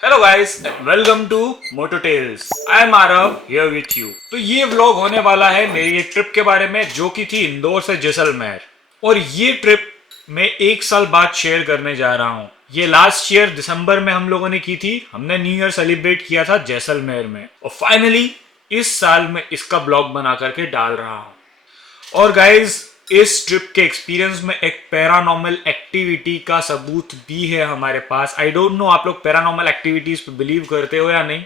Hello guys, welcome to moto tales. I am Aarav here with you. तो ये vlog होने वाला है मेरी एक ट्रिप के बारे में जो कि थी इंदौर से जैसलमेर। और ये ट्रिप मैं 1 साल बाद शेयर करने जा रहा हूँ। ये लास्ट ईयर दिसंबर में हम लोगों ने की थी। हमने न्यू ईयर सेलिब्रेट किया था जैसलमेर में, और फाइनली इस साल मैं इसका ब्लॉग बना करके डाल रहा हूँ। और गाइज, इस ट्रिप के एक्सपीरियंस में एक पैरानॉर्मल एक्टिविटी का सबूत भी है हमारे पास। आई डोंट नो आप लोग पैरानॉर्मल एक्टिविटीज पे बिलीव करते हो या नहीं।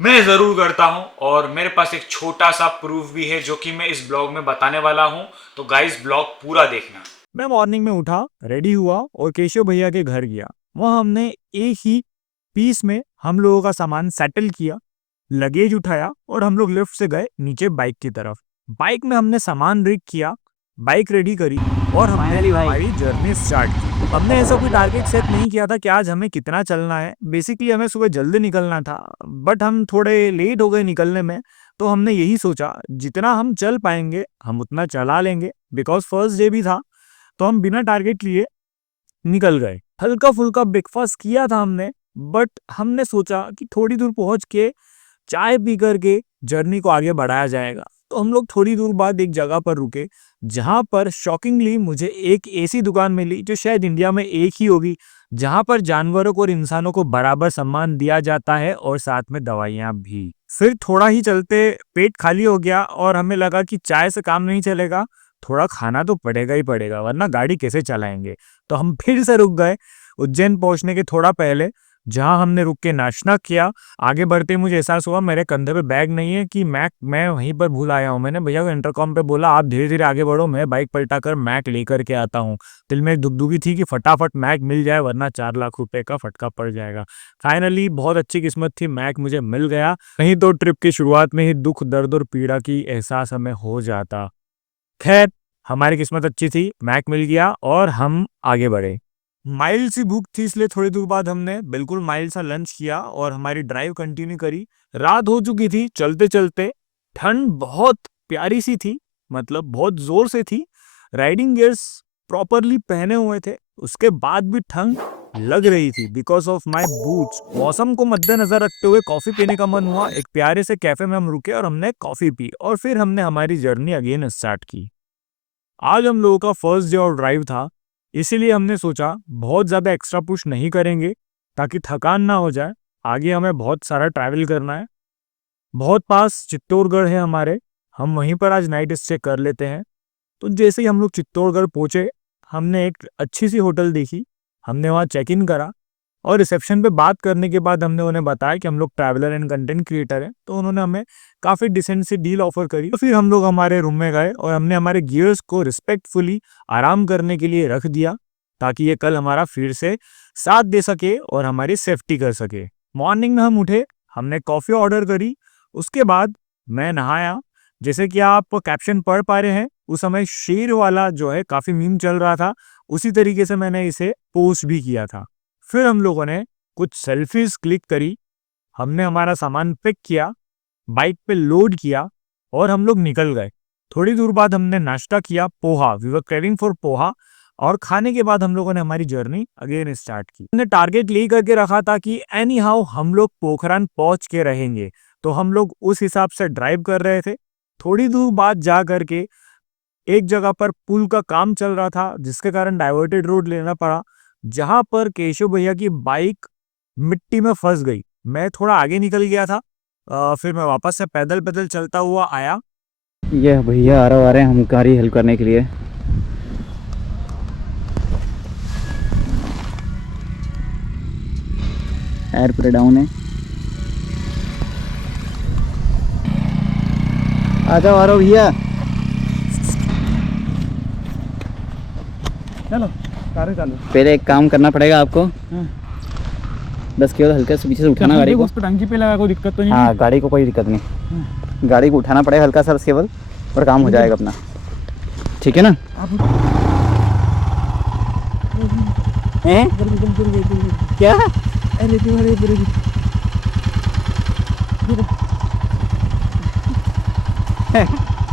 मैं जरूर करता हूं, और मेरे पास एक छोटा सा प्रूफ भी है जो कि मैं इस ब्लॉग में बताने वाला हूं। तो गाइज, ब्लॉग पूरा देखना। मैं मॉर्निंग में उठा, रेडी हुआ और केशव भैया के घर गया। वहाँ हमने एक ही पीस में हम लोगों का सामान सेटल किया, लगेज उठाया और हम लोग लिफ्ट से गए नीचे बाइक की तरफ। बाइक में हमने सामान रिग किया, बाइक रेडी करी और हमने हमारी जर्नी स्टार्ट की। हमने ऐसा कोई टारगेट सेट नहीं किया था कि आज हमें कितना चलना है। बेसिकली हमें सुबह जल्दी निकलना था, बट हम थोड़े लेट हो गए निकलने में। तो हमने यही सोचा जितना हम चल पाएंगे हम उतना चला लेंगे, बिकॉज फर्स्ट डे भी था। तो हम बिना टारगेट लिए निकल गए। हल्का फुल्का ब्रेकफास्ट किया था हमने, बट हमने सोचा कि थोड़ी दूर पहुंच के चाय पी करके जर्नी को आगे बढ़ाया जाएगा। तो हम लोग थोड़ी दूर बाद एक जगह पर रुके, जहां पर शॉकिंगली मुझे एक ऐसी दुकान मिली जो शायद इंडिया में एक ही होगी, जहां पर जानवरों को और इंसानों को बराबर सम्मान दिया जाता है और साथ में दवाइयां भी। फिर थोड़ा ही चलते पेट खाली हो गया और हमें लगा कि चाय से काम नहीं चलेगा, थोड़ा खाना तो पड़ेगा ही पड़ेगा, वरना गाड़ी कैसे चलाएंगे। तो हम फिर से रुक गए उज्जैन पहुंचने के थोड़ा पहले, जहां हमने रुक के नाश्ता किया। आगे बढ़ते मुझे एहसास हुआ मेरे कंधे पे बैग नहीं है, कि मैक मैं वहीं पर भूल आया हूँ। मैंने भैया को इंटरकॉम पे बोला आप धीरे धीरे आगे बढ़ो, मैं बाइक पलटा कर मैक लेकर के आता हूँ। दिल में एक दुगदुगी थी कि फटाफट मैक मिल जाए, वरना 4 लाख रुपए का फटका पड़ जाएगा। फाइनली बहुत अच्छी किस्मत थी, मैक मुझे मिल गया। नहीं तो ट्रिप की शुरुआत में ही दुख, दर्द और पीड़ा की एहसास हमें हो जाता। खैर, हमारी किस्मत अच्छी थी, मैक मिल गया और हम आगे बढ़े। माइल्ड सी भूख थी, इसलिए थोड़ी दूर बाद हमने बिल्कुल माइल्ड सा लंच किया और हमारी ड्राइव कंटिन्यू करी। रात हो चुकी थी चलते चलते। ठंड बहुत प्यारी सी थी, मतलब बहुत जोर से थी। राइडिंग गियर्स प्रॉपरली पहने हुए थे, उसके बाद भी ठंड लग रही थी बिकॉज ऑफ माई बूट्स। मौसम को मद्देनजर रखते हुए कॉफी पीने का मन हुआ। एक प्यारे से कैफे में हम रुके और हमने कॉफी पी और फिर हमने हमारी जर्नी अगेन स्टार्ट की। आज हम लोगों का फर्स्ट डे और ड्राइव था, इसीलिए हमने सोचा बहुत ज़्यादा एक्स्ट्रा पुश नहीं करेंगे ताकि थकान ना हो जाए। आगे हमें बहुत सारा ट्रैवल करना है। बहुत पास चित्तौड़गढ़ है हमारे, हम वहीं पर आज नाइट स्टे कर लेते हैं। तो जैसे ही हम लोग चित्तौड़गढ़ पहुंचे, हमने एक अच्छी सी होटल देखी, हमने वहाँ चेक इन करा और रिसेप्शन पे बात करने के बाद हमने उन्हें बताया कि हम लोग ट्रैवलर एंड कंटेंट क्रिएटर हैं। तो उन्होंने हमें काफ़ी डिसेंट सी डील ऑफर करी। तो फिर हम लोग हमारे रूम में गए और हमने हमारे गियर्स को रिस्पेक्टफुली आराम करने के लिए रख दिया, ताकि ये कल हमारा फिर से साथ दे सके और हमारी सेफ्टी कर सके। मॉर्निंग में हम उठे, हमने कॉफ़ी ऑर्डर करी, उसके बाद मैं नहाया। जैसे कि आप कैप्शन पढ़ पा रहे हैं, उस समय शेर वाला जो है काफ़ी मीम चल रहा था, उसी तरीके से मैंने इसे पोस्ट भी किया था। फिर हम लोगों ने कुछ सेल्फीज क्लिक करी, हमने हमारा सामान पिक किया, बाइक पे लोड किया और हम लोग निकल गए। थोड़ी दूर बाद हमने नाश्ता किया, poha, we were craving for poha. और खाने के बाद हम लोगों ने हमारी जर्नी अगेन स्टार्ट की। हमने टारगेट ले करके रखा था कि एनी हाउ हम लोग पोखरान पहुंच के रहेंगे, तो हम लोग उस हिसाब से ड्राइव कर रहे थे। थोड़ी दूर बाद जा करके एक जगह पर पुल का काम चल रहा था, जिसके कारण डाइवर्टेड रोड लेना पड़ा, जहां पर केशव भैया की बाइक मिट्टी में फंस गई। मैं थोड़ा आगे निकल गया था, फिर मैं वापस से पैदल पैदल चलता हुआ आया। ये भैया आ रहे हैं हमारी हेल्प करने के लिए। टायर पूरे डाउन है। आ जाओ आरो भैया। चलो कारे चलो। पहले एक काम करना पड़ेगा आपको। बस केवल हल्के से पीछे से उठाना गाड़ी को। उस पर टंकी पे लगा, कोई दिक्कत तो नहीं? हाँ, गाड़ी को कोई दिक्कत नहीं। गाड़ी को उठाना पड़ेगा हल्का सा बस केवल, और काम हो जाएगा अपना। ठीक है ना? क्या?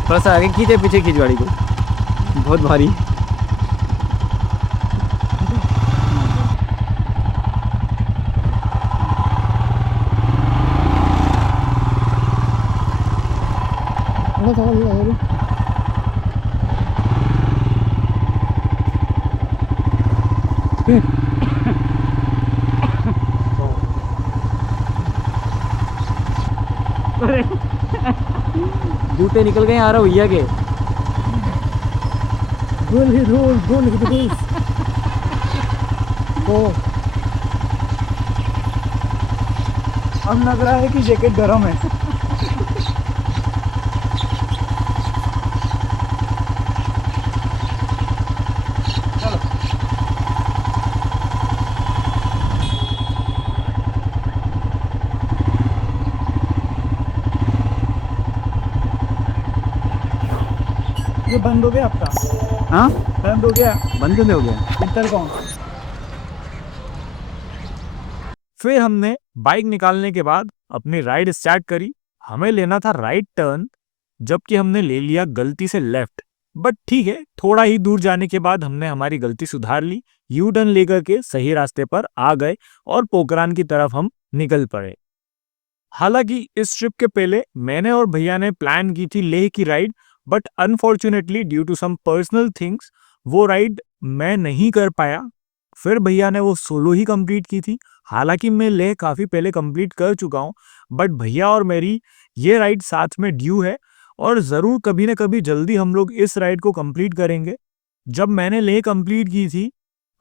थोड़ा सा आगे खींचे, पीछे खींच गाड़ी को, बहुत भारी। जूते निकल गए आ रहा भैया के। तो अब लग रहा है कि जैकेट गर्म है। ये बंद हो गया आपका? हाँ, बंद हो गया। बंद क्यों हो गया? इधर कौन? फिर हमने बाइक निकालने के बाद अपनी राइड स्टार्ट करी। हमें लेना था राइट टर्न, जबकि हमने ले लिया गलती से लेफ्ट। बट ठीक है, थोड़ा ही दूर जाने के बाद हमने हमारी गलती सुधार ली, यू टर्न लेकर के सही रास्ते पर आ गए और पोखरान की तरफ हम निकल पड़े। हालांकि इस ट्रिप के पहले मैंने और भैया ने प्लान की थी लेह की ride, but unfortunately due to some personal things वो राइड मैं नहीं कर पाया। फिर भैया ने वो सोलो ही कंप्लीट की थी। हालांकि मैं लेह काफ़ी पहले कंप्लीट कर चुका हूँ, बट भैया और मेरी ये राइड साथ में ड्यू है और ज़रूर कभी ना कभी जल्दी हम लोग इस राइड को कंप्लीट करेंगे। जब मैंने लेह कंप्लीट की थी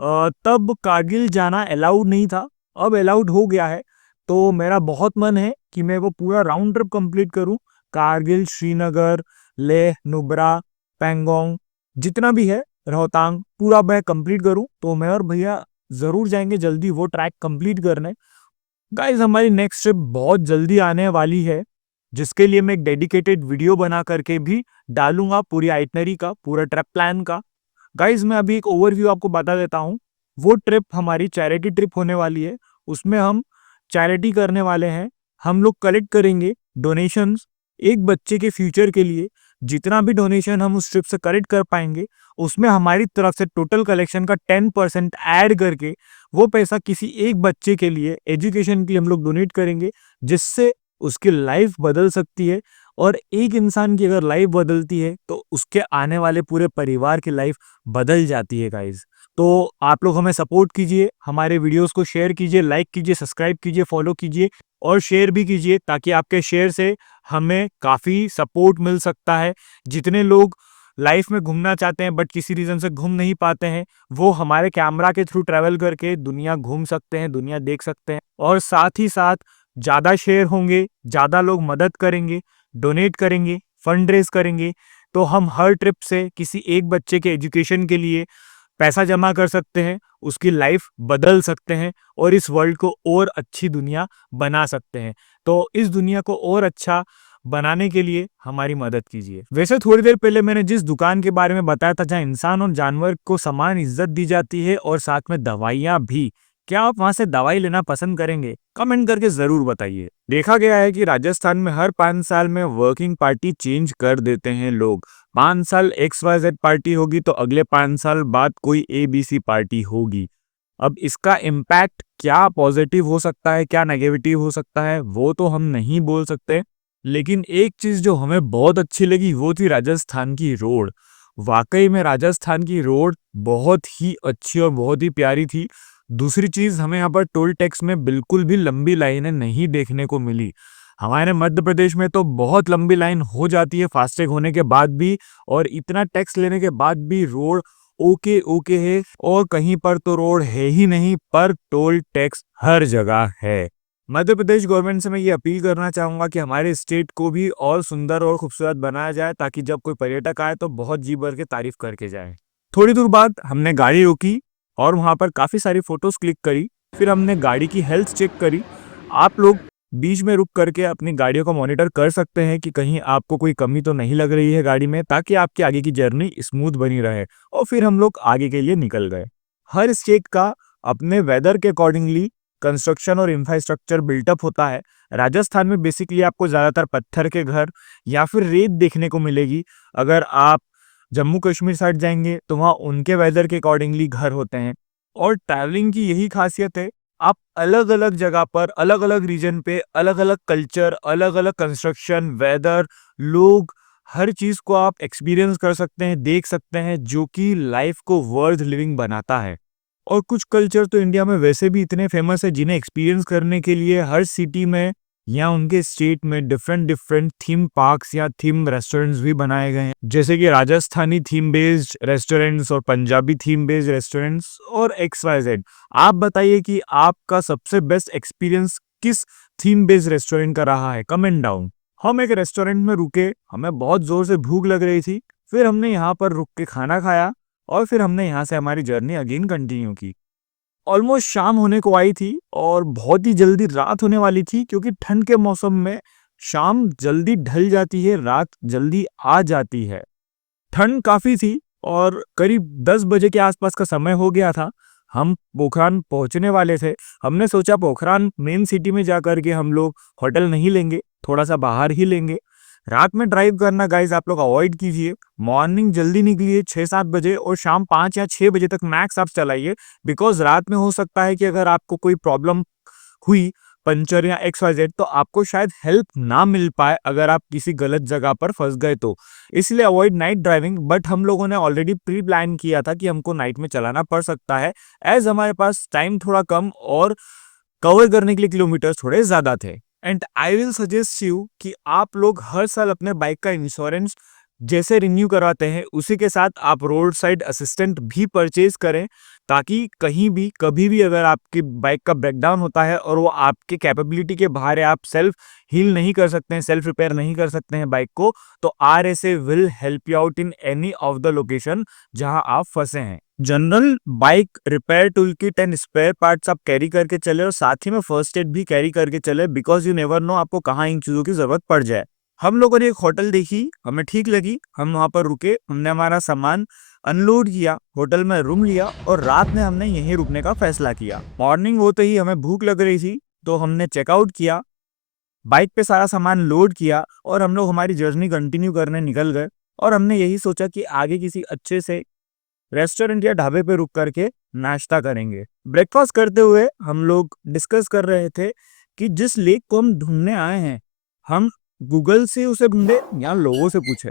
तब कारगिल जाना अलाउड नहीं था, अब अलाउड हो गया है। तो मेरा बहुत मन है कि मैं वो पूरा राउंड ट्रिप कंप्लीट करूं, कारगिल, श्रीनगर, लेह, नुब्रा, पैंगोंग, जितना भी है, रोहतांग, पूरा मैं कंप्लीट करूं। तो मैं और भैया ज़रूर जाएंगे जल्दी वो ट्रैक कंप्लीट करने। गाइज हमारी नेक्स्ट ट्रिप बहुत जल्दी आने वाली है, जिसके लिए मैं एक डेडिकेटेड वीडियो बना करके भी डालूंगा, पूरी आइटनरी का, पूरा ट्रिप प्लान का। गाइज मैं अभी एक ओवरव्यू आपको बता देता हूँ। वो ट्रिप हमारी चैरिटी ट्रिप होने वाली है। उसमें हम चैरिटी करने वाले हैं। हम लोग कलेक्ट करेंगे डोनेशंस एक बच्चे के फ्यूचर के लिए। जितना भी डोनेशन हम उस ट्रिप से कलेक्ट कर पाएंगे, उसमें हमारी तरफ से टोटल कलेक्शन का 10% ऐड करके वो पैसा किसी एक बच्चे के लिए एजुकेशन के लिए हम लोग डोनेट करेंगे, जिससे उसकी लाइफ बदल सकती है। और एक इंसान की अगर लाइफ बदलती है तो उसके आने वाले पूरे परिवार की लाइफ बदल जाती है गाइज। तो आप लोग हमें सपोर्ट कीजिए, हमारे वीडियोस को शेयर कीजिए, लाइक कीजिए, सब्सक्राइब कीजिए, फॉलो कीजिए और शेयर भी कीजिए, ताकि आपके शेयर से हमें काफ़ी सपोर्ट मिल सकता है। जितने लोग लाइफ में घूमना चाहते हैं बट किसी रीज़न से घूम नहीं पाते हैं, वो हमारे कैमरा के थ्रू ट्रैवल करके दुनिया घूम सकते हैं, दुनिया देख सकते हैं। और साथ ही साथ ज़्यादा शेयर होंगे, ज़्यादा लोग मदद करेंगे, डोनेट करेंगे, फंड रेज करेंगे, तो हम हर ट्रिप से किसी एक बच्चे के एजुकेशन के लिए पैसा जमा कर सकते हैं, उसकी लाइफ बदल सकते हैं और इस वर्ल्ड को और अच्छी दुनिया बना सकते हैं। तो इस दुनिया को और अच्छा बनाने के लिए हमारी मदद कीजिए। वैसे थोड़ी देर पहले मैंने जिस दुकान के बारे में बताया था, जहाँ इंसान और जानवर को समान इज्जत दी जाती है और साथ में दवाइयाँ भी, क्या आप वहां से दवाई लेना पसंद करेंगे? कमेंट करके जरूर बताइए। देखा गया है कि राजस्थान में हर 5 साल में वर्किंग पार्टी चेंज कर देते हैं लोग। 5 साल XYZ पार्टी होगी तो अगले 5 साल बाद कोई ABC पार्टी होगी। अब इसका इम्पैक्ट क्या पॉजिटिव हो सकता है, क्या नेगेटिव हो सकता है, वो तो हम नहीं बोल सकते। लेकिन एक चीज जो हमें बहुत अच्छी लगी वो थी राजस्थान की रोड। वाकई में राजस्थान की रोड बहुत ही अच्छी और बहुत ही प्यारी थी। दूसरी चीज, हमें यहाँ पर टोल टैक्स में बिल्कुल भी लंबी लाइनें नहीं देखने को मिली। हमारे मध्य प्रदेश में तो बहुत लंबी लाइन हो जाती है फास्टैग होने के बाद भी, और इतना टैक्स लेने के बाद भी रोड ओके ओके है, और कहीं पर तो रोड है ही नहीं, पर टोल टैक्स हर जगह है। मध्य प्रदेश गवर्नमेंट से मैं ये अपील करना चाहूंगा कि हमारे स्टेट को भी और सुंदर और खूबसूरत बनाया जाए, ताकि जब कोई पर्यटक आए तो बहुत जी भर के तारीफ करके जाए। थोड़ी दूर बाद हमने गाड़ी रोकी और वहां पर काफी सारी फोटोज क्लिक करी। फिर हमने गाड़ी की हेल्थ चेक करी। आप लोग बीच में रुक करके अपनी गाड़ियों को मॉनिटर कर सकते हैं कि कहीं आपको कोई कमी तो नहीं लग रही है गाड़ी में, ताकि आपकी आगे की जर्नी स्मूथ बनी रहे। और फिर हम लोग आगे के लिए निकल गए। हर स्टेट का अपने वेदर के अकॉर्डिंगली कंस्ट्रक्शन और इंफ्रास्ट्रक्चर बिल्टअप होता है। राजस्थान में बेसिकली आपको ज़्यादातर पत्थर के घर या फिर रेत देखने को मिलेगी। अगर आप जम्मू कश्मीर साइड जाएंगे तो वहाँ उनके वेदर के अकॉर्डिंगली घर होते हैं। और ट्रैवलिंग की यही खासियत है, आप अलग अलग जगह पर, अलग अलग रीजन पे, अलग अलग कल्चर, अलग अलग कंस्ट्रक्शन, वेदर, लोग, हर चीज़ को आप एक्सपीरियंस कर सकते हैं, देख सकते हैं, जो कि लाइफ को वर्थ लिविंग बनाता है। और कुछ कल्चर तो इंडिया में वैसे भी इतने फेमस है जिन्हें एक्सपीरियंस करने के लिए हर सिटी में या उनके स्टेट में डिफरेंट डिफरेंट थीम पार्क्स या थीम रेस्टोरेंट्स भी बनाए गए हैं, जैसे कि राजस्थानी थीम बेस्ड रेस्टोरेंट्स और पंजाबी थीम बेस्ड रेस्टोरेंट्स और XYZ। आप बताइए कि आपका सबसे बेस्ट एक्सपीरियंस किस थीम बेस्ड रेस्टोरेंट का रहा है, कमेंट डाउन। हम एक रेस्टोरेंट में रुके, हमें बहुत जोर से भूख लग रही थी, फिर हमने यहाँ पर रुक के खाना खाया और फिर हमने यहाँ से हमारी जर्नी अगेन कंटिन्यू की। ऑलमोस्ट शाम होने को आई थी और बहुत ही जल्दी रात होने वाली थी, क्योंकि ठंड के मौसम में शाम जल्दी ढल जाती है, रात जल्दी आ जाती है। ठंड काफ़ी थी और करीब 10 बजे के आसपास का समय हो गया था। हम पोखरान पहुंचने वाले थे। हमने सोचा पोखरान मेन सिटी में जा कर के हम लोग होटल नहीं लेंगे, थोड़ा सा बाहर ही लेंगे। रात में ड्राइव करना गाइज आप लोग अवॉइड कीजिए। मॉर्निंग जल्दी निकलिए 6-7 बजे और शाम 5 या 6 बजे तक मैक्स आप चलाइए, बिकॉज रात में हो सकता है कि अगर आपको कोई प्रॉब्लम हुई, पंचर या XYZ, तो आपको शायद हेल्प ना मिल पाए अगर आप किसी गलत जगह पर फंस गए तो। इसलिए अवॉइड नाइट ड्राइविंग। बट हम लोगों ने ऑलरेडी प्री प्लान किया था कि हमको नाइट में चलाना पड़ सकता है, एज हमारे पास टाइम थोड़ा कम और कवर करने के लिए किलोमीटर्स थोड़े ज्यादा थे। And I will suggest you कि आप लोग हर साल अपने बाइक का इंश्योरेंस जैसे रिन्यू करवाते हैं उसी के साथ आप रोड साइड असिस्टेंट भी परचेज करें, ताकि कहीं भी कभी भी अगर आपकी बाइक का ब्रेकडाउन होता है और वो आपके कैपेबिलिटी के बाहर है, आप सेल्फ हील नहीं कर सकते हैं, सेल्फ रिपेयर नहीं कर सकते हैं बाइक को, तो RSA will help you out in any of the location जहां आप फंसे हैं। General bike repair tool kit and spare parts आप कैरी करके चले और साथ ही में फर्स्ट एड भी कैरी करके चले, बिकॉज यू नेवर नो आपको कहाँ इन चीजों की जरूरत पड़ जाए। हम लोगों ने एक होटल देखी, हमें ठीक लगी, हम वहां पर रुके, हमने हमारा सामान अनलोड किया, होटल में रूम लिया और रात में हमने यहीं रुकने का फैसला किया। मॉर्निंग होते ही हमें भूख लग रही थी तो हमने चेकआउट किया, बाइक पे सारा सामान लोड किया और हम लोग हमारी जर्नी कंटिन्यू करने निकल गए। और हमने यही सोचा कि आगे किसी अच्छे से रेस्टोरेंट या ढाबे पे रुक करके नाश्ता करेंगे। ब्रेकफास्ट करते हुए हम लोग डिस्कस कर रहे थे कि जिस लेक को हम ढूंढने आए हैं, हम गूगल से उसे ढूंढे या लोगों से पूछे।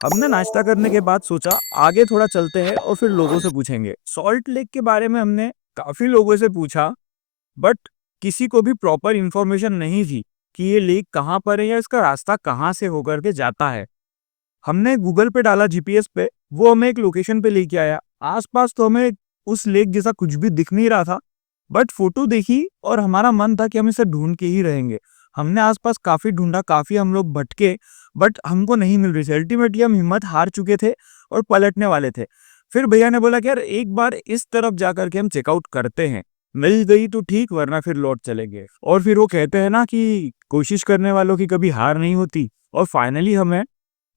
हमने नाश्ता करने के बाद सोचा आगे थोड़ा चलते हैं और फिर लोगों से पूछेंगे। सॉल्ट लेक के बारे में हमने काफी लोगों से पूछा, बट किसी को भी प्रॉपर इंफॉर्मेशन नहीं थी कि ये लेक कहाँ पर है या इसका रास्ता कहाँ से होकर के जाता है। हमने गूगल पे डाला GPS पे, वो हमें एक लोकेशन पे लेके आया। आसपास तो हमें उस लेक जैसा कुछ भी दिख नहीं रहा था, बट फोटो देखी और हमारा मन था कि हम इसे ढूंढ के ही रहेंगे। हमने आसपास काफी ढूंढा, काफी हम लोग भटके, बट हमको नहीं मिल रही थी। अल्टीमेटली हम हिम्मत हार चुके थे और पलटने वाले थे। फिर भैया ने बोला कि यार एक बार इस तरफ जाकर के हम चेकआउट करते हैं, मिल गई तो ठीक, वरना फिर लौट चलेंगे। और फिर वो कहते हैं ना कि कोशिश करने वालों की कभी हार नहीं होती, और फाइनली हमें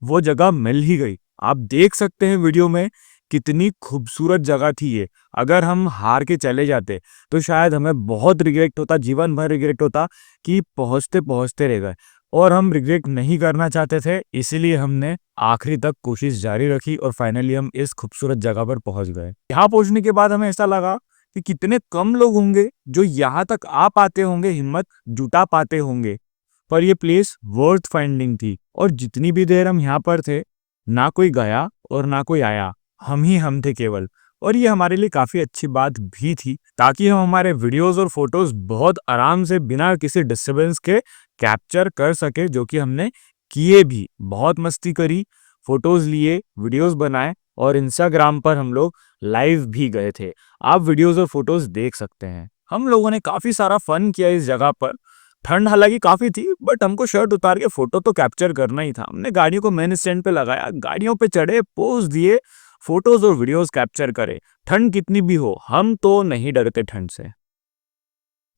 वो जगह मिल ही गई। आप देख सकते हैं वीडियो में कितनी खूबसूरत जगह थी ये। अगर हम हार के चले जाते तो शायद हमें बहुत रिग्रेट होता, जीवन भर रिग्रेट होता कि पहुंचते पहुंचते रह गए, और हम रिग्रेट नहीं करना चाहते थे, इसीलिए हमने आखिरी तक कोशिश जारी रखी और फाइनली हम इस खूबसूरत जगह पर पहुंच गए। यहाँ पहुंचने के बाद हमें ऐसा लगा कि कितने कम लोग होंगे जो यहाँ तक आ पाते होंगे, हिम्मत जुटा पाते होंगे, पर ये प्लेस वर्थ फाइंडिंग थी। और जितनी भी देर हम यहाँ पर थे, ना कोई गया और ना कोई आया, हम थे केवल। और ये हमारे लिए काफी अच्छी बात भी थी, ताकि हम हमारे वीडियोस और फोटोज बहुत आराम से बिना किसी डिस्टरबेंस के कैप्चर कर सके, जो कि हमने किए भी। बहुत मस्ती करी, फोटोज लिए, वीडियोस बनाए और इंस्टाग्राम पर हम लोग लाइव भी गए थे। आप वीडियोस और फोटोज देख सकते हैं। हम लोगों ने काफी सारा फन किया इस जगह पर। ठंड हालांकि काफी थी, बट हमको शर्ट उतार के फोटो तो कैप्चर करना ही था। हमने गाड़ियों को मेन स्टैंड पे लगाया, गाड़ियों पे चढ़े, पोज दिए, फोटोज और वीडियोस कैप्चर करे। ठंड कितनी भी हो, हम तो नहीं डरते ठंड से।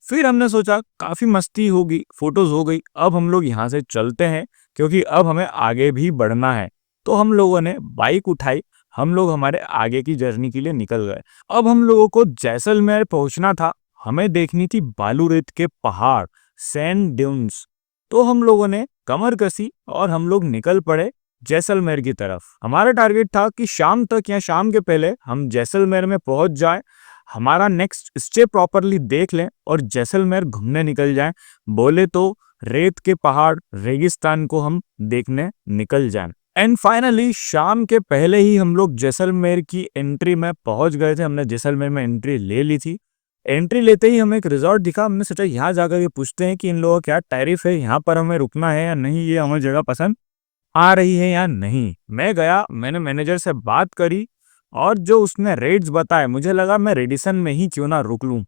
फिर हमने सोचा काफी मस्ती होगी, फोटोज हो गई, अब हम लोग यहाँ से चलते हैं, क्योंकि अब हमें आगे भी बढ़ना है। तो हम लोगों ने बाइक उठाई, हम लोग हमारे आगे की जर्नी के लिए निकल गए। अब हम लोगों को जैसलमेर पहुंचना था। हमें देखनी थी बालू रेत के पहाड़, सैंड ड्यून्स। तो हम लोगों ने कमर कसी और हम लोग निकल पड़े जैसलमेर की तरफ। हमारा टारगेट था कि शाम तक या शाम के पहले हम जैसलमेर में पहुंच जाएं, हमारा नेक्स्ट स्टे प्रॉपरली देख लें और जैसलमेर घूमने निकल जाएं। बोले तो रेत के पहाड़, रेगिस्तान को हम देखने निकल जाएं। एंड फाइनली शाम के पहले ही हम लोग जैसलमेर की एंट्री में पहुंच गए थे। हमने जैसलमेर में एंट्री ले ली थी। एंट्री लेते ही हमें एक रिजॉर्ट दिखा। हमने सोचा यहाँ जाकर के पूछते हैं कि इन लोगों का क्या टैरिफ है, यहाँ पर हमें रुकना है या नहीं, ये हमें जगह पसंद आ रही है या नहीं। मैं गया, मैंने मैनेजर से बात करी और जो उसने रेट्स बताए मुझे लगा मैं रेडिसन में ही क्यों ना रुक लूँ।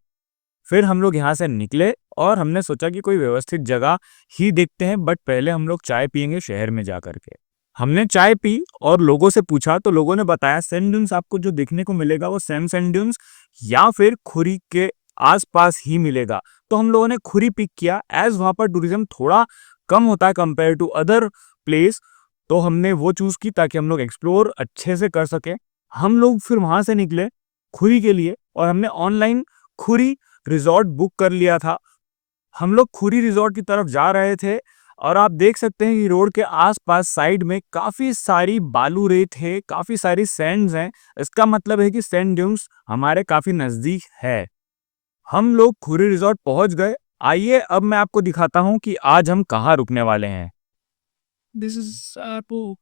फिर हम लोग यहाँ से निकले और हमने सोचा कि कोई व्यवस्थित जगह ही देखते हैं, बट पहले हम लोग चाय पियेंगे शहर में जा करके। हमने चाय पी और लोगों से पूछा तो लोगों ने बताया सैंड ड्यून्स आपको जो देखने को मिलेगा वो सैम सैंड ड्यून्स या फिर खुरी के आसपास ही मिलेगा। तो हम लोगों ने खुरी पिक किया एज वहाँ पर टूरिज्म थोड़ा कम होता है कंपेयर टू अदर प्लेस, तो हमने वो चूज की ताकि हम लोग एक्सप्लोर अच्छे से कर सके। हम लोग फिर वहां से निकले खुरी के लिए और हमने ऑनलाइन खुरी रिजॉर्ट बुक कर लिया था। हम लोग खुरी रिजॉर्ट की तरफ जा रहे थे और आप देख सकते हैं कि रोड के आसपास साइड में काफी सारी बालू रेत है, काफी सारी सैंड्स हैं। इसका मतलब है कि सैंड ड्यून्स हमारे काफी नजदीक है। हम लोग खुरी रिजॉर्ट पहुंच गए। आइए अब मैं आपको दिखाता हूं कि आज हम कहाँ रुकने वाले हैं। दिस इज आपको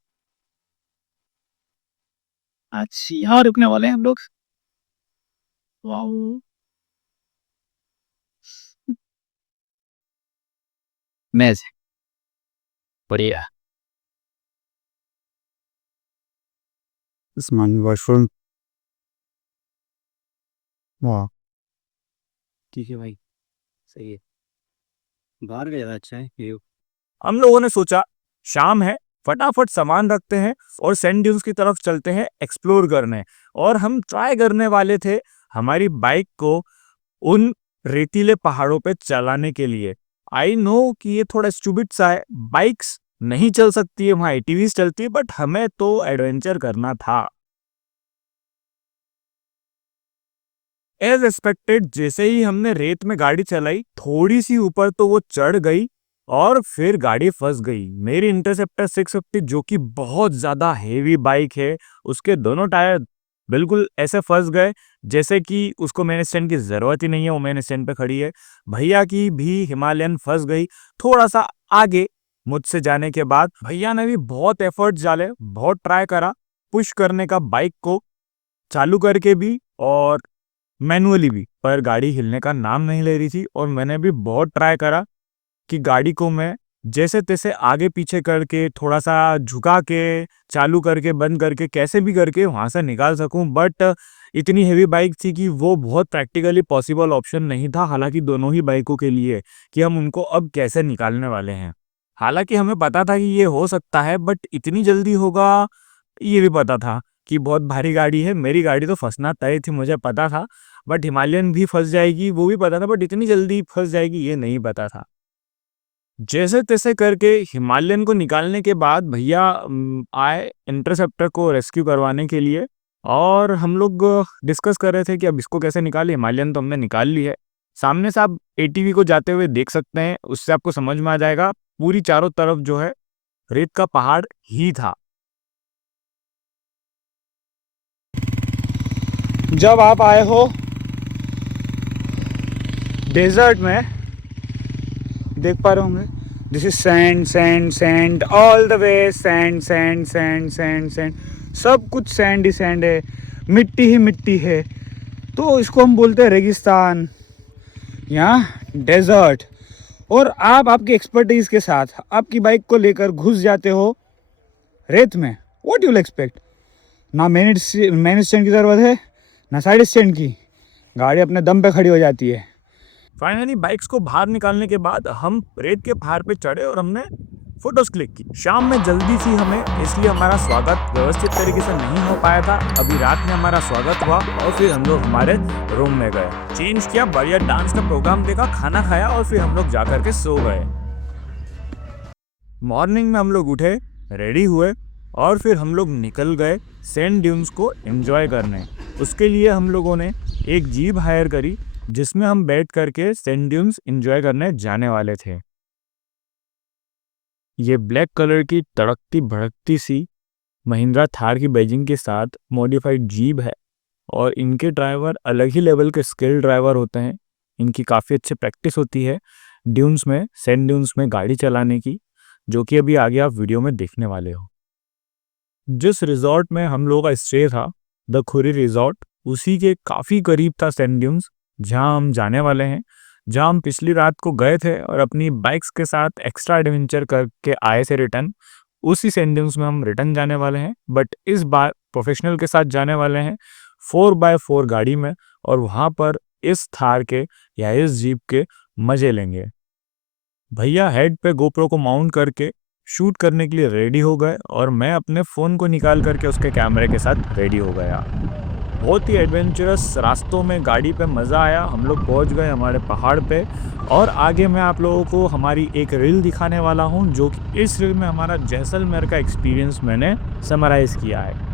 आज यहाँ रुकने वाले हैं हम लोग। वाओ, मेज बढ़िया। Smart washroom. वाह। ठीक है भाई, सही है। बाहर का ज़्यादा अच्छा है व्यू। हम लोगों ने सोचा शाम है, फटाफट सामान रखते हैं और सैंड ड्यून्स की तरफ चलते हैं एक्सप्लोर करने। और हम ट्राई करने वाले थे हमारी बाइक को उन रेतीले पहाड़ों पे चलाने के लिए। आई नो कि ये थोड़ा स्टूपिड सा है, बाइक्स नहीं चल सकती है वहाँ, एटीवीज चलती है, बट हमें तो एडवेंचर करना था। एज एक्सपेक्टेड जैसे ही हमने रेत में गाड़ी चलाई थोड़ी सी ऊपर तो वो चढ़ गई और फिर गाड़ी फंस गई। मेरी इंटरसेप्टर 650 जो कि बहुत ज्यादा हेवी बाइक है, उसके दोनों टायर बिल्कुल ऐसे फंस गए जैसे कि उसको मैंने स्टैंड की जरूरत ही नहीं है, वो मैंने स्टैंड पे खड़ी है। भैया की भी हिमालयन फंस गई थोड़ा सा आगे मुझसे जाने के बाद। भैया ने भी बहुत एफर्ट्स डाले, बहुत ट्राई करा पुश करने का बाइक को, चालू करके भी और मैनुअली भी, पर गाड़ी हिलने का नाम नहीं ले रही थी। और मैंने भी बहुत ट्राई करा कि गाड़ी को मैं जैसे तैसे आगे पीछे करके थोड़ा सा झुका के चालू करके बंद करके कैसे भी करके वहां से निकाल सकूं, बट इतनी हेवी बाइक थी कि वो बहुत प्रैक्टिकली पॉसिबल ऑप्शन नहीं था। हालांकि दोनों ही बाइकों के लिए कि हम उनको अब कैसे निकालने वाले हैं। हालांकि हमें पता था कि ये हो सकता है, बट इतनी जल्दी होगा ये भी पता था कि बहुत भारी गाड़ी है। मेरी गाड़ी तो फंसना तय थी, मुझे पता था, बट हिमालयन भी फंस जाएगी वो भी पता था, बट इतनी जल्दी फंस जाएगी ये नहीं पता था। जैसे तैसे करके हिमालयन को निकालने के बाद भैया आए इंटरसेप्टर को रेस्क्यू करवाने के लिए और हम लोग डिस्कस कर रहे थे कि अब इसको कैसे निकाले। हिमालयन तो हमने निकाल ली है। सामने से आप एटीवी को जाते हुए देख सकते हैं, उससे आपको समझ में आ जाएगा पूरी चारों तरफ जो है रेत का पहाड़ ही था। जब आप आए हो डेजर्ट में देख पा रहे होंगे this is sand sand sand all the way, sand sand sand sand sand, सब कुछ सैंड ही सैंड है, मिट्टी ही मिट्टी है। तो इसको हम बोलते हैं रेगिस्तान या डेजर्ट। और आप आपकी एक्सपर्टीज के साथ आपकी बाइक को लेकर घुस जाते हो रेत में, व्हाट यू विल एक्सपेक्ट। ना मेन स्टैंड की ज़रूरत है ना साइड स्टैंड की, गाड़ी अपने दम पे खड़ी हो जाती है। फाइनली बाइक्स को बाहर निकालने के बाद हम रेत के पहाड़ पे चढ़े और हमने फोटोज क्लिक की। शाम में जल्दी थी हमें, इसलिए हमारा स्वागत व्यवस्थित तरीके से नहीं हो पाया था। अभी रात में हमारा स्वागत हुआ और फिर हम लोग हमारे रूम में गए, चेंज किया, बढ़िया डांस का प्रोग्राम देखा, खाना खाया और फिर हम लोग जाकर के सो गए। मॉर्निंग में हम लोग उठे, रेडी हुए और फिर हम लोग निकल गए सैंड ड्यून्स को एंजॉय करने। उसके लिए हम लोगों ने एक जीप हायर करी जिसमें हम बैठ करके सैंड ड्यून्स एंजॉय करने जाने वाले थे। ये ब्लैक कलर की तड़कती भड़कती सी महिंद्रा थार की बैजिंग के साथ मॉडिफाइड जीप है और इनके ड्राइवर अलग ही लेवल के स्किल ड्राइवर होते हैं। इनकी काफ़ी अच्छी प्रैक्टिस होती है ड्यून्स में, सैंड ड्यून्स में गाड़ी चलाने की, जो कि अभी आगे आप वीडियो में देखने वाले हो। जिस रिजॉर्ट में हम लोगों का स्टे था, द खुरी रिजॉर्ट, उसी के काफ़ी करीब था सैंड ड्यून्स, जहाँ हम जाने वाले हैं, जहाँ हम पिछली रात को गए थे और अपनी बाइक्स के साथ एक्स्ट्रा एडवेंचर करके आए थे रिटर्न। उसी सैंड ड्यून्स में हम रिटर्न जाने वाले हैं, बट इस बार प्रोफेशनल के साथ जाने वाले हैं 4x4 गाड़ी में, और वहाँ पर इस थार के या इस जीप के मज़े लेंगे। भैया हेड पे गोप्रो को माउंट करके शूट करने के लिए रेडी हो गए और मैं अपने फ़ोन को निकाल करके उसके कैमरे के साथ रेडी हो गया। बहुत ही एडवेंचरस रास्तों में गाड़ी पे मज़ा आया। हम लोग पहुंच गए हमारे पहाड़ पे, और आगे मैं आप लोगों को हमारी एक रील दिखाने वाला हूं, जो कि इस रील में हमारा जैसलमेर का एक्सपीरियंस मैंने समराइज़ किया है।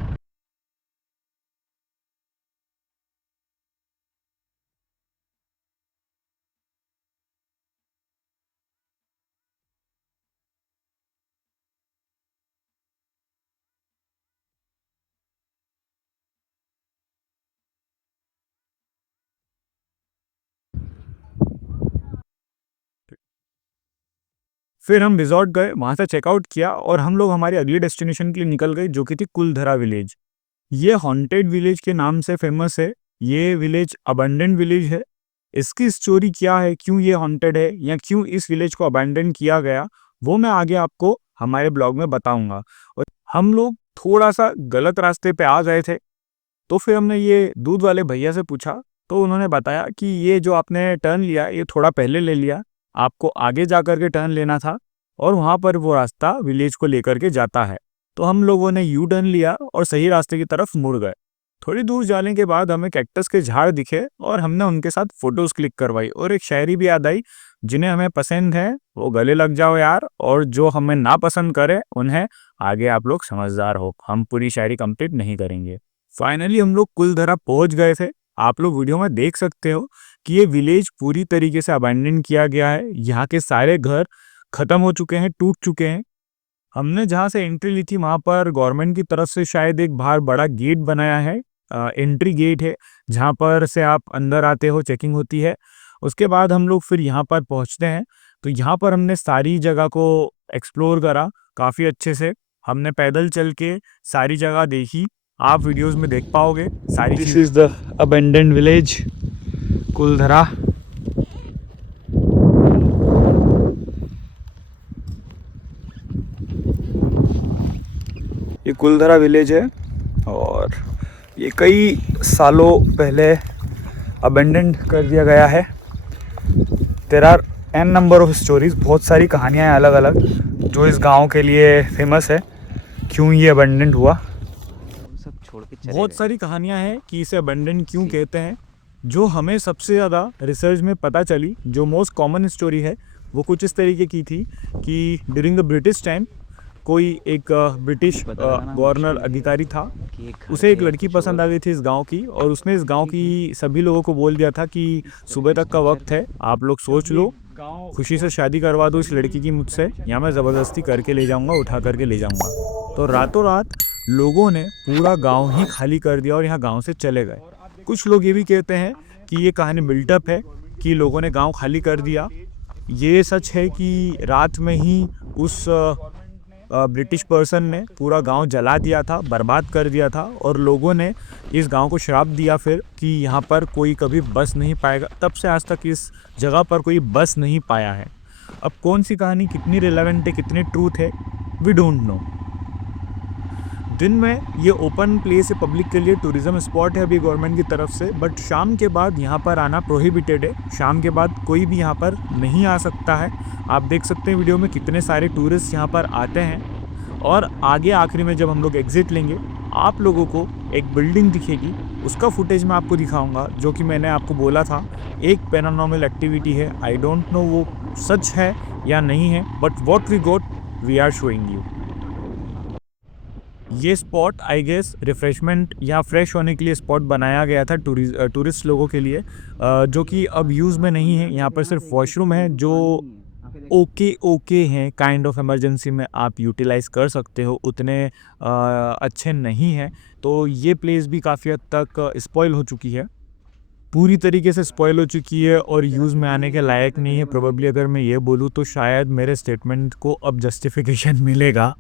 फिर हम रिजॉर्ट गए, वहाँ से चेकआउट किया और हम लोग हमारी अगली डेस्टिनेशन के लिए निकल गए, जो कि थी कुलधरा विलेज। ये हॉन्टेड विलेज के नाम से फेमस है। ये विलेज अबंडेंट विलेज है। इसकी स्टोरी क्या है, क्यों ये हॉन्टेड है या क्यों इस विलेज को अबैंडन किया गया, वो मैं आगे आपको हमारे ब्लॉग में बताऊंगा। और हम लोग थोड़ा सा गलत रास्ते पे आ गए थे, तो फिर हमने ये दूध वाले भैया से पूछा, तो उन्होंने बताया कि ये जो आपने टर्न लिया ये थोड़ा पहले ले लिया, आपको आगे जा कर के टर्न लेना था और वहाँ पर वो रास्ता विलेज को लेकर के जाता है। तो हम लोगों ने यू टर्न लिया और सही रास्ते की तरफ मुड़ गए। थोड़ी दूर जाने के बाद हमें कैक्टस के झाड़ दिखे और हमने उनके साथ फोटोज क्लिक करवाई, और एक शायरी भी याद आई, जिन्हें हमें पसंद है वो गले लग जाओ यार, और जो हमें ना पसंद करे उन्हें आगे आप लोग समझदार हो। हम पूरी शायरी कंप्लीट नहीं करेंगे। फाइनली हम लोग कुलधरा पहुंच गए थे। आप लोग वीडियो में देख सकते हो कि ये विलेज पूरी तरीके से अबैंडन किया गया है। यहाँ के सारे घर खत्म हो चुके हैं, टूट चुके हैं। हमने जहाँ से एंट्री ली थी वहाँ पर गवर्नमेंट की तरफ से शायद एक बाहर बड़ा गेट बनाया है, एंट्री गेट है, जहाँ पर से आप अंदर आते हो, चेकिंग होती है। उसके बाद हम लोग फिर यहाँ पर पहुँचते हैं। तो यहाँ पर हमने सारी जगह को एक्सप्लोर करा काफ़ी अच्छे से। हमने पैदल चल के सारी जगह देखी, आप वीडियोस में देख पाओगे सारी। This is the abandoned village Kuldhara. ये कुलधरा विलेज है और ये कई सालों पहले अबैंडन्ड कर दिया गया है। There are an number of stories, बहुत सारी कहानियाँ हैं अलग अलग जो इस गांव के लिए फेमस है, क्यों ये अबैंडन्ड हुआ। सब छोड़ के चले बहुत गए। सारी कहानियां हैं कि इसे अबैंडन क्यों कहते हैं। जो हमें सबसे ज़्यादा रिसर्च में पता चली, जो मोस्ट कॉमन स्टोरी है, वो कुछ इस तरीके की थी कि ड्यूरिंग द ब्रिटिश टाइम कोई एक ब्रिटिश गवर्नर अधिकारी था, कि एक घर उसे एक के लड़की कुछ पसंद आ गई थी इस गांव की, और उसने इस गांव की सभी लोगों को बोल दिया था कि सुबह तक का वक्त है, आप लोग सोच लो, खुशी से शादी करवा दो इस लड़की की मुझसे, या मैं ज़बरदस्ती करके ले जाऊंगा, उठा करके ले जाऊंगा। तो रातों रात लोगों ने पूरा गांव ही खाली कर दिया और यहाँ गांव से चले गए। कुछ लोग ये भी कहते हैं कि ये कहानी बिल्टअप है कि लोगों ने गांव खाली कर दिया। ये सच है कि रात में ही उस ब्रिटिश पर्सन ने पूरा गांव जला दिया था, बर्बाद कर दिया था, और लोगों ने इस गांव को श्राप दिया फिर कि यहाँ पर कोई कभी बस नहीं पाएगा। तब से आज तक इस जगह पर कोई बस नहीं पाया है। अब कौन सी कहानी कितनी रिलेवेंट है, कितनी ट्रूथ है, वी डोंट नो। दिन में ये ओपन प्लेस है, पब्लिक के लिए टूरिज्म स्पॉट है अभी गवर्नमेंट की तरफ से, बट शाम के बाद यहाँ पर आना प्रोहिबिटेड है। शाम के बाद कोई भी यहाँ पर नहीं आ सकता है। आप देख सकते हैं वीडियो में कितने सारे टूरिस्ट यहाँ पर आते हैं। और आगे आखिरी में जब हम लोग एग्जिट लेंगे, आप लोगों को एक बिल्डिंग दिखेगी, उसका फुटेज मैं आपको दिखाऊंगा, जो कि मैंने आपको बोला था एक पैरानॉर्मल एक्टिविटी है। आई डोंट नो वो सच है या नहीं है, but what we got we are showing you. ये स्पॉट आई गेस रिफ़्रेशमेंट या फ्रेश होने के लिए स्पॉट बनाया गया था टूरिस्ट लोगों के लिए, जो कि अब यूज़ में नहीं है। यहाँ पर सिर्फ वॉशरूम है जो ओके हैं, काइंड ऑफ इमरजेंसी में आप यूटिलाइज़ कर सकते हो, उतने अच्छे नहीं हैं। तो ये प्लेस भी काफ़ी हद तक स्पॉइल हो चुकी है, पूरी तरीके से स्पॉइल हो चुकी है और यूज़ में आने के लायक नहीं है। प्रोबेबली अगर मैं ये बोलूँ तो शायद मेरे स्टेटमेंट को अब जस्टिफिकेशन मिलेगा।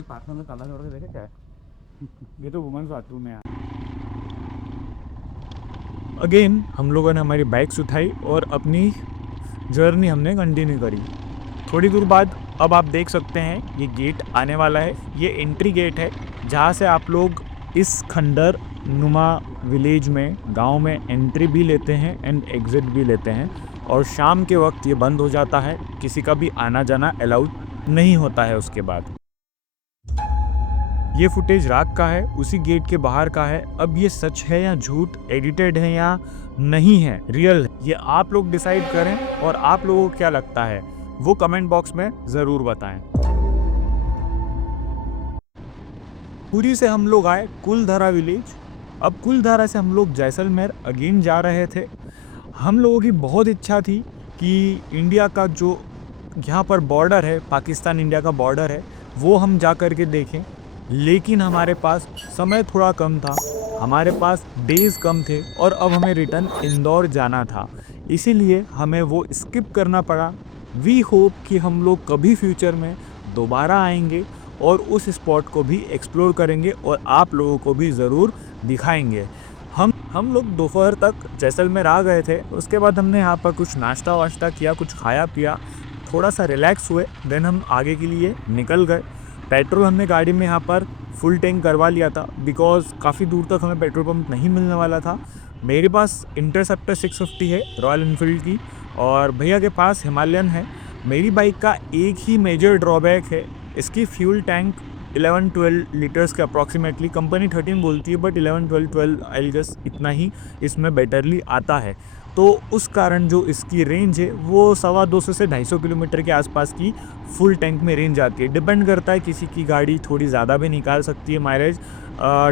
पार्टनर में काला छोड़ के देखे क्या है? ये तो वुमेन्स बाथरूम है। अगेन हम लोगों ने हमारी बाइक्स उठाई और अपनी जर्नी हमने कंटिन्यू करी। थोड़ी दूर बाद अब आप देख सकते हैं ये गेट आने वाला है। ये एंट्री गेट है जहाँ से आप लोग इस खंडर नुमा विलेज में, गांव में एंट्री भी लेते हैं एंड एग्ज़िट भी लेते हैं। और शाम के वक्त ये बंद हो जाता है, किसी का भी आना जाना अलाउड नहीं होता है उसके बाद। ये फुटेज रात का है, उसी गेट के बाहर का है। अब ये सच है या झूठ, एडिटेड है या नहीं है, रियल है, ये आप लोग डिसाइड करें। और आप लोगों को क्या लगता है वो कमेंट बॉक्स में ज़रूर बताएं। पुरी से हम लोग आए कुलधारा विलेज। अब कुलधारा से हम लोग जैसलमेर अगेन जा रहे थे। हम लोगों की बहुत इच्छा थी कि इंडिया का जो यहाँ पर बॉर्डर है, पाकिस्तान इंडिया का बॉर्डर है, वो हम जा कर के देखें। लेकिन हमारे पास समय थोड़ा कम था, हमारे पास डेज़ कम थे और अब हमें रिटर्न इंदौर जाना था, इसीलिए हमें वो स्किप करना पड़ा। वी होप कि हम लोग कभी फ्यूचर में दोबारा आएंगे और उस स्पॉट को भी एक्सप्लोर करेंगे और आप लोगों को भी ज़रूर दिखाएंगे। हम लोग दोपहर तक जैसलमेर आ गए थे। उसके बाद हमने यहाँ पर कुछ नाश्ता वाश्ता किया, कुछ खाया पिया, थोड़ा सा रिलैक्स हुए। देन हम आगे के लिए निकल गए। पेट्रोल हमने गाड़ी में यहाँ पर फुल टैंक करवा लिया था, बिकॉज़ काफ़ी दूर तक हमें पेट्रोल पंप नहीं मिलने वाला था। मेरे पास इंटरसेप्टर 650 है रॉयल एनफील्ड की, और भैया के पास हिमालयन है। मेरी बाइक का एक ही मेजर ड्रॉबैक है, इसकी फ्यूल टैंक 11-12 लीटर्स के अप्रॉक्सीमेटली, कंपनी 13 बोलती है बट 11-12 आई गेस इतना ही इसमें बेटरली आता है। तो उस कारण जो इसकी रेंज है वो 250 से 250 किलोमीटर के आसपास की फुल टैंक में रेंज आती है। डिपेंड करता है, किसी की गाड़ी थोड़ी ज़्यादा भी निकाल सकती है mileage,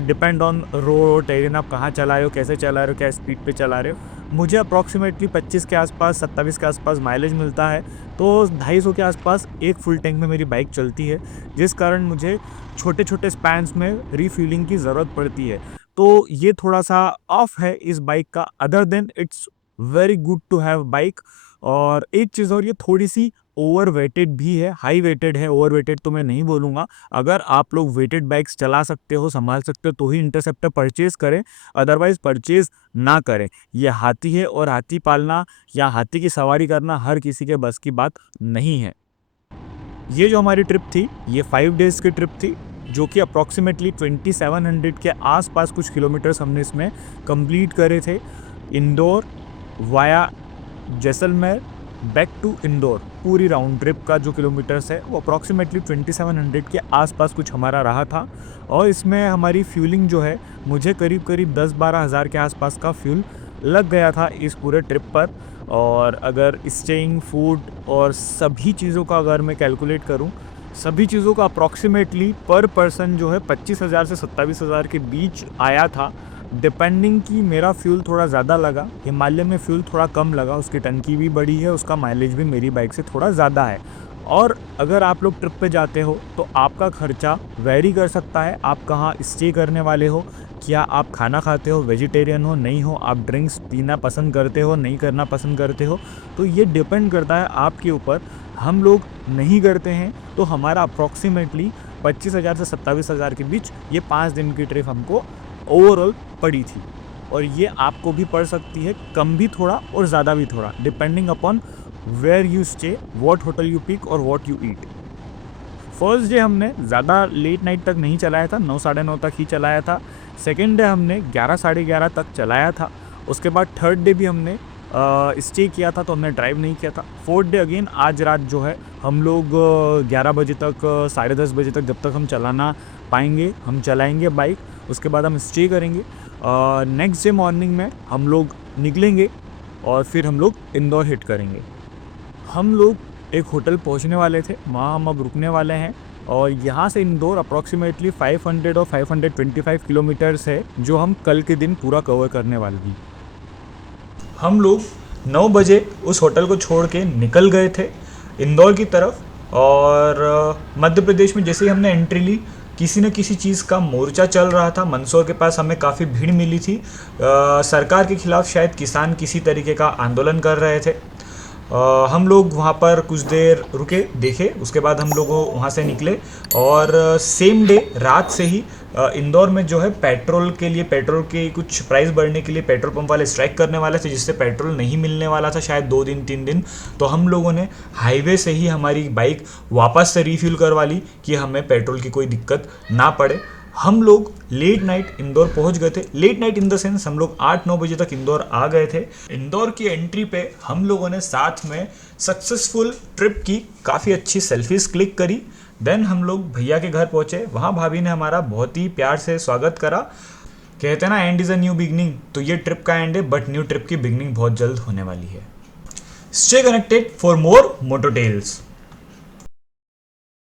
depend on road terrain, आप कहाँ चला रहे हो, कैसे चला रहे हो, क्या स्पीड पे चला रहे हो। मुझे अप्रॉक्सीमेटली 25 के आसपास, 27 के आसपास माइलेज मिलता है, तो 250 के आसपास एक फुल टैंक में मेरी बाइक चलती है, जिस कारण मुझे छोटे छोटे स्पैन्स में रीफ्यूलिंग की ज़रूरत पड़ती है। तो ये थोड़ा सा ऑफ है इस बाइक का। Other than it's very good to have bike. और एक चीज़ और, ये थोड़ी सी ओवर वेटेड भी है, हाई वेटेड है। ओवर वेटेड तो मैं नहीं बोलूँगा, अगर आप लोग वेटेड बाइक्स चला सकते हो, संभाल सकते हो, तो ही इंटरसेप्टर परचेज़ करें, अदरवाइज़ परचेज़ ना करें। ये हाथी है और हाथी पालना या हाथी की सवारी करना हर किसी के बस की बात नहीं है। ये जो हमारी ट्रिप थी, ये 5 डेज़ की ट्रिप थी, जो कि अप्रॉक्सीमेटली 2700 के आसपास कुछ किलोमीटर्स हमने इसमें कंप्लीट करे थे। Indore via Jaisalmer back to Indore, पूरी राउंड ट्रिप का जो किलोमीटर्स है वो अप्रॉक्सीमेटली 2700 के आसपास कुछ हमारा रहा था। और इसमें हमारी फ्यूलिंग जो है, मुझे करीब 10-12 हज़ार के आसपास का फ्यूल लग गया था इस पूरे ट्रिप पर। और अगर स्टेइंग, फूड और सभी चीज़ों का अगर मैं कैलकुलेट करूं, सभी चीज़ों का अप्रॉक्सीमेटली पर पर्सन जो है 25,000 से 27,000 के बीच आया था। डिपेंडिंग कि मेरा फ्यूल थोड़ा ज़्यादा लगा, हिमालय में फ्यूल थोड़ा कम लगा, उसकी टंकी भी बड़ी है, उसका माइलेज भी मेरी बाइक से थोड़ा ज़्यादा है। और अगर आप लोग ट्रिप पे जाते हो तो आपका खर्चा वेरी कर सकता है। आप कहाँ स्टे करने वाले हो, क्या आप खाना खाते हो, वेजिटेरियन हो, नहीं हो, आप ड्रिंक्स पीना पसंद करते हो, नहीं करना पसंद करते हो, तो ये डिपेंड करता है आपके ऊपर। हम लोग नहीं करते हैं तो हमारा अप्रॉक्सीमेटली 25,000 से 27,000 के बीच ये 5 दिन की ट्रिप हमको ओवरऑल पड़ी थी। और ये आपको भी पड़ सकती है, कम भी थोड़ा और ज़्यादा भी थोड़ा, depending upon where you stay, what hotel you pick और what you eat. First day हमने ज़्यादा लेट नाइट तक नहीं चलाया था, 9 साढ़े 9 तक ही चलाया था। सेकेंड डे हमने 11 साढ़े 11 तक चलाया था। उसके बाद थर्ड डे भी हमने स्टे किया था, तो हमने ड्राइव नहीं किया था। फोर्थ डे अगेन आज रात जो है हम लोग 11 बजे तक, 10:30 बजे तक, जब तक हम चलाना पाएंगे हम चलाएंगे बाइक। उसके बाद हम स्टे करेंगे। नेक्स्ट डे मॉर्निंग में हम लोग निकलेंगे और फिर हम लोग इंदौर हिट करेंगे। हम लोग एक होटल पहुंचने वाले थे, वहाँ हम अब रुकने वाले हैं। और यहाँ से इंदौर अप्रॉक्सीमेटली 500 और 525 किलोमीटर्स है, जो हम कल के दिन पूरा कवर करने वाले हैं। हम लोग 9 बजे उस होटल को छोड़ के निकल गए थे इंदौर की तरफ। और मध्य प्रदेश में जैसे ही हमने एंट्री ली, किसी न किसी चीज़ का मोर्चा चल रहा था। मंदसौर के पास हमें काफ़ी भीड़ मिली थी। सरकार के खिलाफ शायद किसान किसी तरीके का आंदोलन कर रहे थे। हम लोग वहाँ पर कुछ देर रुके देखे, उसके बाद हम लोग वहाँ से निकले और सेम डे रात से ही इंदौर में जो है पेट्रोल के कुछ प्राइस बढ़ने के लिए पेट्रोल पंप वाले स्ट्राइक करने वाले थे, जिससे पेट्रोल नहीं मिलने वाला था शायद 2 दिन 3 दिन। तो हम लोगों ने हाईवे से ही हमारी बाइक वापस से रिफ्यूल करवा ली कि हमें पेट्रोल की कोई दिक्कत ना पड़े। हम लोग लेट नाइट इंदौर पहुंच गए थे। Late night in the sense हम लोग 8-9 बजे तक इंदौर आ गए थे। इंदौर की एंट्री पे हम लोगों ने साथ में सक्सेसफुल ट्रिप की काफ़ी अच्छी सेल्फीज क्लिक करी। देन हम लोग भैया के घर पहुंचे। वहाँ भाभी ने हमारा बहुत ही प्यार से स्वागत करा। कहते हैं ना, end is a new beginning, तो ये ट्रिप का एंड है, बट न्यू ट्रिप की बिगनिंग बहुत जल्द होने वाली है। Stay connected for more moto tales.